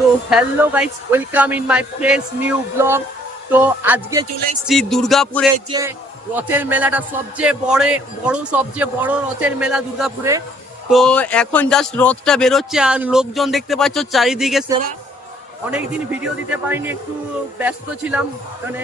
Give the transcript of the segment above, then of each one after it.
তো hello guys welcome in my friends new blog তো আজকে চলে এসেছি দুর্গাপুরে যে রথের মেলাটা সবচেয়ে বড় বড়, সবচেয়ে বড় রথের মেলা দুর্গাপুরে। তো এখন জাস্ট রথটা বেরোচ্ছে আর লোকজন দেখতে পাচ্ছ চারিদিকে সেরা। অনেকদিন ভিডিও দিতে পারিনি, একটু ব্যস্ত ছিলাম মানে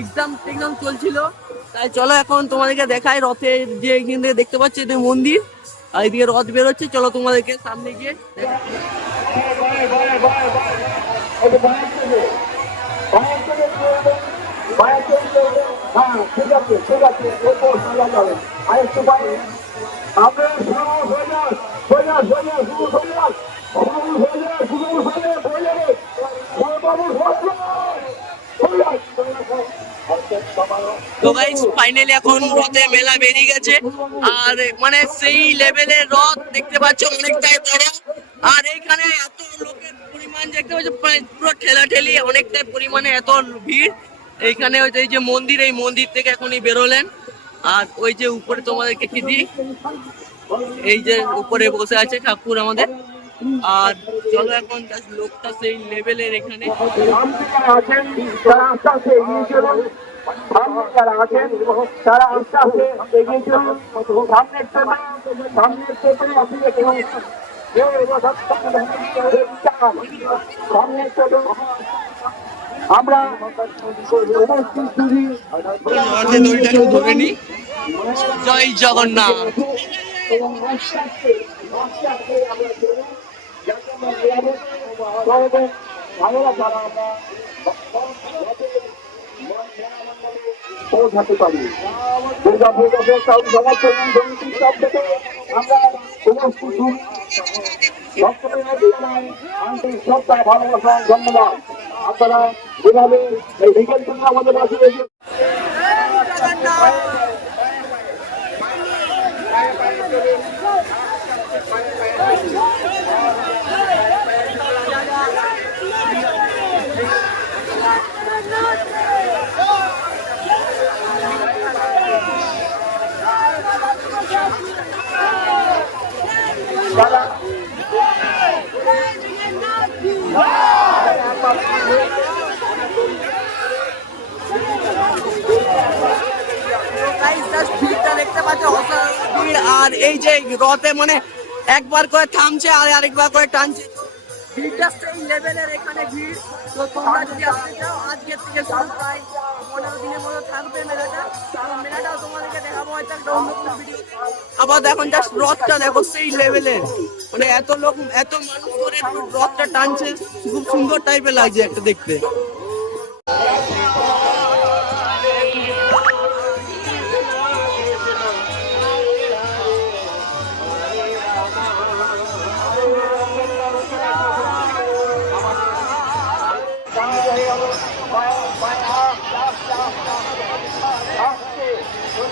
এক্সাম টেক্সাম চলছিল। তাই চলো এখন তোমাদেরকে দেখাই রথের যে এখান দেখতে পাচ্ছ মন্দির। আর এদিকে রথ বেরোচ্ছে, চলো তোমাদেরকে সামনে গিয়ে তো গাইস ফাইনালি এখন রথে মেলা বেরিয়ে গেছে। আর মানে সেই লেভেলের রথ দেখতে পাচ্ছ, অনেকটাই বড়। আর এইখানে এত লোকের পরিমাণ দেখতে পাচ্ছ পুরো ঠেলাঠেলি অনেকটাই পরিমাণে এত ভিড়। এইখানে ওই এই যে মন্দির, এই মন্দির থেকে এখনই বেরোলেন। আর ওই যে উপরে তোমাদেরকে কি দিই? এই যে উপরে বসে আছে ঠাকুর আমাদের। আর চলো এখন লোকটা সেই লেভেলের এখানে। আছেন, তারা আস্তে আস্তে এগিয়ে চলুন। সামনের টেপে সামনের টেপে আপনি সামনের টেপে আমরা ধরে নি। জয় জগন্নাথ। পৌঁছাতে পারি দুর্গা সব সবার জন্য সব থেকে আমরা উপস্থিত আন্তরিক শ্রদ্ধা ভালোবাসা ধন্যবাদ আপনারা যেভাবে এই আমাদের কাছে যারা Guys, just ভিড়টা দেখতে পাচ্ছ অসাধারণ ভিড় আর এই যে রথে মানে একবার করে থামছে আর আরেকবার করে টানছে। ভিড়টা সেই লেভেলের এখানে ভিড়। তো তোমরা যদি আসতে চাও, আজকের থেকে শুরু প্রায় পনেরো দিনের মতো থাকবে মেলাটা। তো মেলাটাও তোমাদেরকে আবার এখন জাস্ট রথটা দেখো, সেই লেভেলের মানে এত লোক, এত মানুষ করে রথটা টানছে, খুব সুন্দর টাইপের লাগছে একটা দেখতে।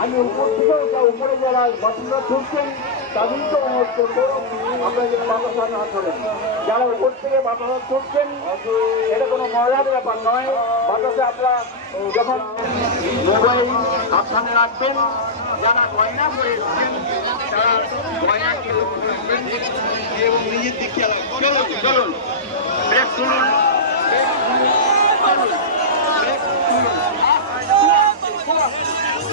আমি উপর থেকে ওটা উপরে যারা বাতাসা তুলছেন তাদেরকে অনুরোধ করব, আপনারা যেন বাতাসা না তোলেন যারা উপর থেকে বাতাসা এটা কোনো মজার ব্যাপার নয়। বাতাসে আপনারা যখন মোবাইল সাবধানে রাখবেন, যারা গয়না এসছেন তারা গয়না এবং নিজের দিক। চলুন চলুন। ব্রেক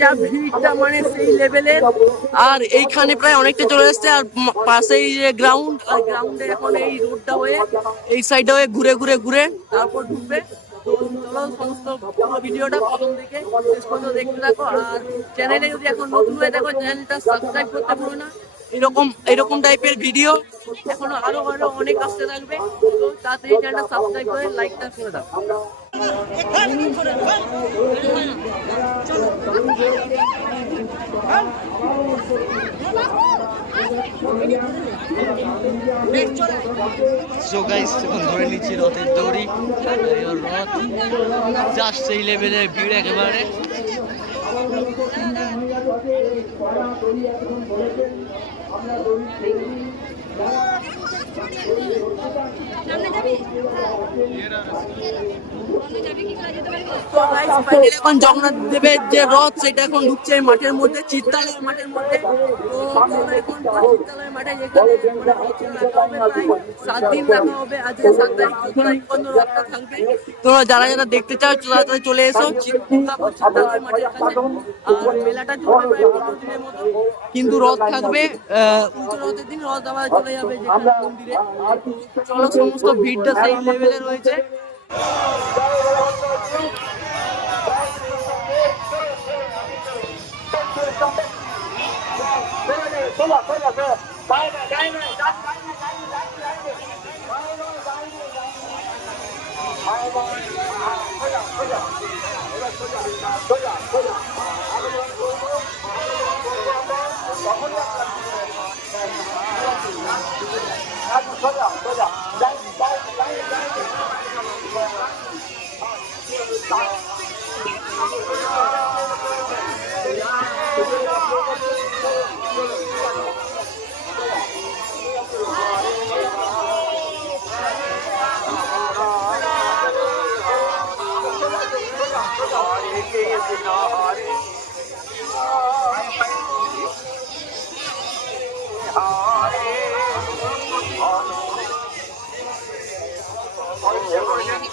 যা ভিড়টা মানে সেই আর এইখানে প্রায় অনেকটা চলে এসছে আর পাশেই যে গ্রাউন্ড আর গ্রাউন্ডে এখন এই রোডটা হয়ে, এই সাইডে হয়ে ঘুরে ঘুরে ঘুরে, তারপর ঢুকবে। চলো সমস্ত ভিডিওটা প্রথম থেকে শেষ পর্যন্ত দেখতে থাকো। আর চ্যানেলে যদি এখন নতুন হয়ে থাকো চ্যানেলটা সাবস্ক্রাইব করতে ভুলো না। এরকম এরকম টাইপের ভিডিও এখনও আরও আরও অনেক আসতে থাকবে। তো তাড়াতাড়ি চ্যানেলটা সাবস্ক্রাইব করে লাইকটা করে দাও। সো গাইস এখন ধরে নিচ্ছি রথের দড়ি। রথ জাস্ট সেই লেভেলের ভিড় একেবারে। সামনে এখন জগন্নাথ দেবের যে রথ, সেটা এখন ঢুকছে মাঠের মধ্যে চিত্তালয় মাঠের মধ্যে। তো মানে সাত দিন হবে। থাকবে। তোমরা যারা যারা দেখতে চাও তাড়াতাড়ি চলে এসো। মেলাটা মতো। কিন্তু রথ থাকবে উল্টো রথের দিন রথ আবার চলে যাবে মন্দিরে। চলো সমস্ত ভিড়টা সেই লেভেলে রয়েছে। 他去喝两杯啊，两包，两两两。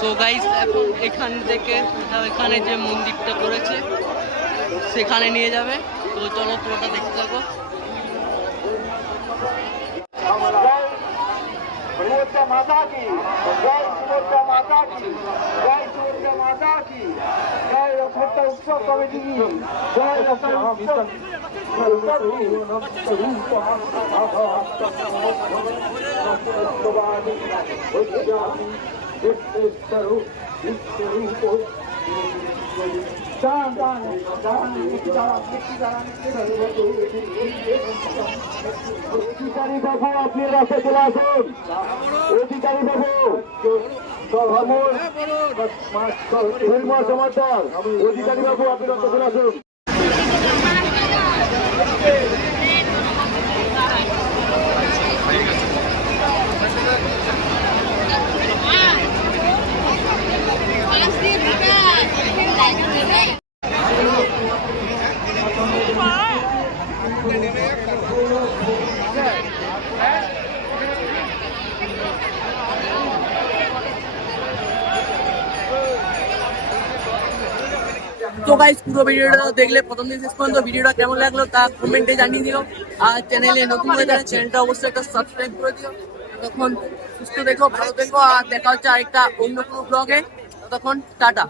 তো গাইস এখন এখান থেকে এখানে যে মন্দিরটা করেছে সেখানে নিয়ে যাবে তো চলো পুরোটা দেখতে থাকো सुभद्रा माता की जय सुभद्रा माता की जय सुभद्रा माता की जय रथोत्सव उत्सव कमेटी की जय रथोत्सव उत्सव অধিকারী বাবু আপনি রাস্তায় চলে আসুন অধিকারী বাবু সমর্থন অধিকারী বাবু আপনি রাস্তায় চলে আসুন তো গাইস পুরো ভিডিওটা দেখলে প্রথম দিন শেষ পর্যন্ত ভিডিওটা কেমন লাগল তা কমেন্টে জানিয়ে দিও। আর চ্যানেলে নতুন হয়ে যাবে চ্যানেলটা অবশ্যই একটা সাবস্ক্রাইব করে দিও। তখন সুস্থ দেখো ভালো দেখো আর দেখা হচ্ছে আরেকটা অন্য কোনো ব্লগে ততক্ষণ টাটা।